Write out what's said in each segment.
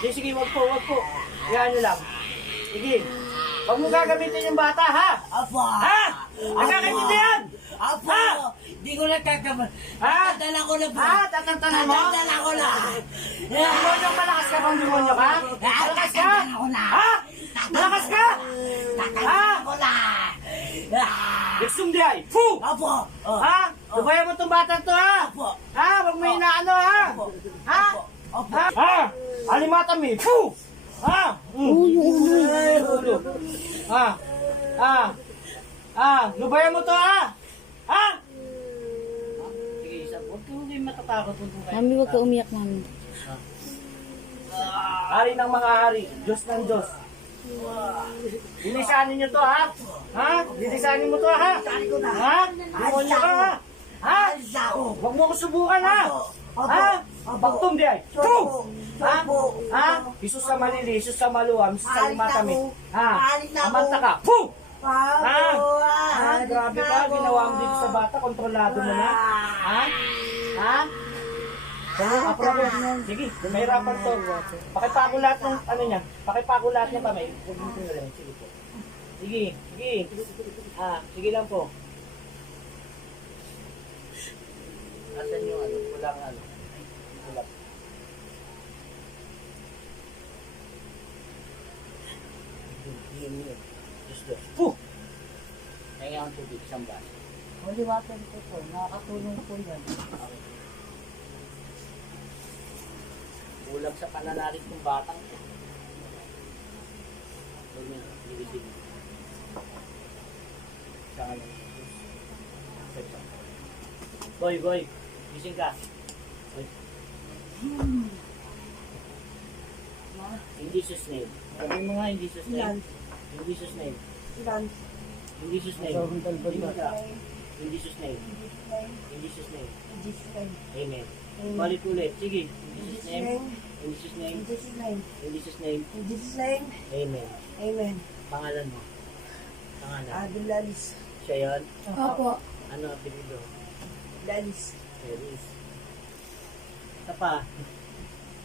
Sige, sige, wag po, wag po. Yan nyo lang. Sige. Huwag mo gagamitin yung bata, ha? Apo! Ha? Nagkakaintindi yan? Apo! Ha? Di ko nagkakamal. Ha? Tatandala ko na po. Ha? Tatantanan mo? Tatandala ko na. Demonyo, malakas ka bang demonyo ka? Malakas ka? Ha? Malakas ka? Tatandala ko na. Iksum di ay. Fu! Apo! Oh. Ha? Lubayan mo itong batang to, ha? Apo! Ha? Huwag mo inaano, ha? Apo! Ha? Apo! Ha? Ha? Alimata mi. Fu! Ha? Mm. Ay, ulo. Ha? Ha? Ha? Lubayan mo to, ha? Ha? Sige, isa. Huwag kang hindi matatakot. Mami, huwag ka umiyak, mami. Hari ng mga hari. Diyos ng Diyos. Linisanin niyo to, ha? Ha? Linisanin mo to, ha? Ha? Demonyo ka, ha? Ha? Huwag mo ko subukan, ha? Ha? Bagtom di ay. Fu! Ha? Jesus sa malili, Jesus sa maluwam, Jesus sa ako. Ha? Alis ako. Amanta ka. Fu! Ha? Ha? Grabe ka, ginawa mo dito sa bata, kontrolado mo na. Ha? Ha? Aprobo. Sige, mahirapan to. Pakipako lahat ng ano niya. Pakipako lahat ng kamay. Huwag mo tingnan. Sige po. Sige, sige. Ah, sige lang po. Asan yung ano? Kulang ano? Kulang. Diyos, Diyos. Puh! Kaya ang tubig, isang baso. Holy water ko po. Nakakatulong po yan. Kulang sa pananalig ng batang ko. Huwag niya, mo. Sa isa. Boy, boy, gising ka. Boy. In Jesus name. Sabi mo nga in Jesus name. In Jesus name. In Jesus name. In Jesus name. In Jesus name. Jesus name. Amen. Balik ulit. Sige. In Jesus name. In Jesus In name. Jesus name. In Jesus name. In Jesus name. Amen. Amen. Pangalan mo. Pangalan. Adil Lalis. Siya yun? Opo. Ano ang apelido? Lalis. Peris. Isa pa.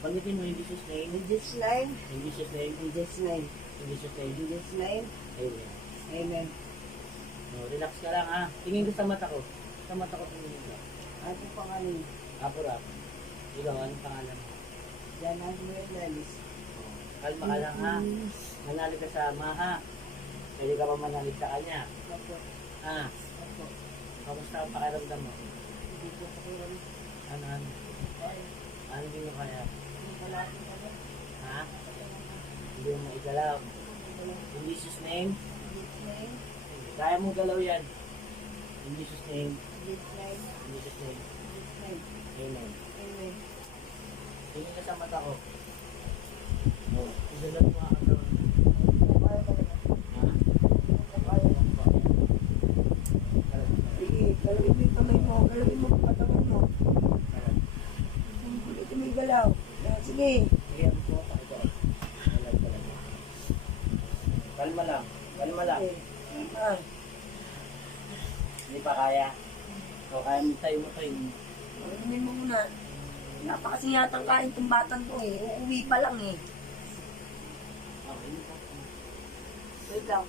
Banggitin mo in Jesus name. In Jesus name. In Jesus name. In Jesus name. In Jesus name. In Jesus name. Amen. Amen. No, relax ka lang ha. Tingin ko sa mata ko. Sa mata ko tingin ko. Ano pangalan? Apo rap. Ikaw, anong pangalan? Yan ang Lalis. Kalma ka lang ha. Manalig ka sa ama ha. Pwede ka pa manalig sa kanya. Opo. Ha? Opo. Kamusta ang pakiramdam mo? Hindi ko pa kaya Ano, ano? Ano din mo kaya? Ha? Hindi mo maigalaw. In Jesus name, kaya mo galaw yan. In Jesus name, In Jesus name. Amen. Amen. Tingin ka sa mata ko. Oh, igalan mo ang. Sige, galawin mo yung kamay mo. Galawin mo yung katawan mo. Ito may galaw. Yan, Sige. Sige, ang po ako ito. Galag talaga. Kalma lang. Kalma lang. Ah, Hindi pa kaya. O, kaya mo tayo mo tayo. Inumin mo muna. Napakasiyatang kain tong batang to eh. Uuwi pa lang eh. Okay. Wait lang.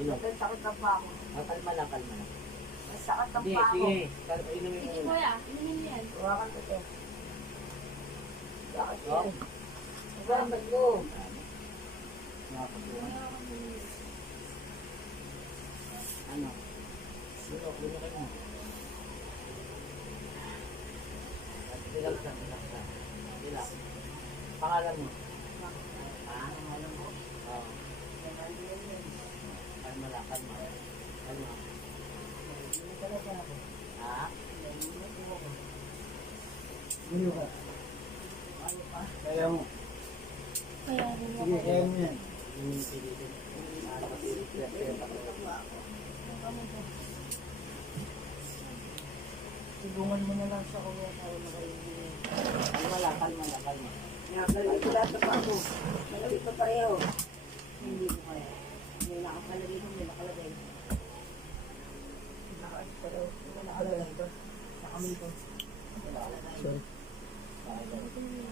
Inom. Nagkakit na pa ako. Ah, kalma lang, kalma lang. Masakit ang Sige, pa ako. sige. Kalma, inumin mo muna. Hawakan ko to. Bakit yan? Salamat mo. Nakakatuwa. Ano? Luno ka na. Relax lang, relax lang. Relax. Pangalan mo? Ha? Pangalan mo? Oo. Kalma lang, kalma. Kalma. Hindi talaga ako. Ha? Ano ka? Kaya mo. Sige, kaya mo yan. Tulungan mo na lang sa kuya para makaibigay. Kalma lang, kalma lang, kalma. Nakakalagay ko lahat pa ako. Malagay pa pareho. Hindi ko kaya. May nakapalagay ko, may nakalagay. Nakakalagay pa daw. May nakalagay ko. Sa kami ko. Nakalagay.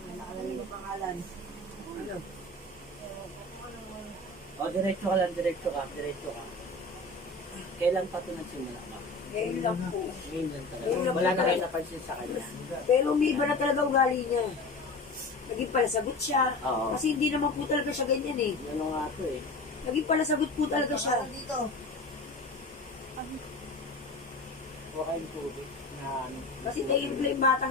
May nakalagay ko pangalan. O, diretso ka lang, diretso ka, diretso ka. Kailan pa ito nagsimula ba? Ngayon lang po. Ngayon lang talaga. Ngayon lang Wala po na kayo napansin sa kanya. Pero may iba na talaga ugali niya. Naging palasagot siya. Oo. Kasi hindi naman po talaga siya ganyan eh. Ano nga ito eh. Naging palasagot po talaga siya. Huwag kayong tubig na. Kasi naiiba yung batang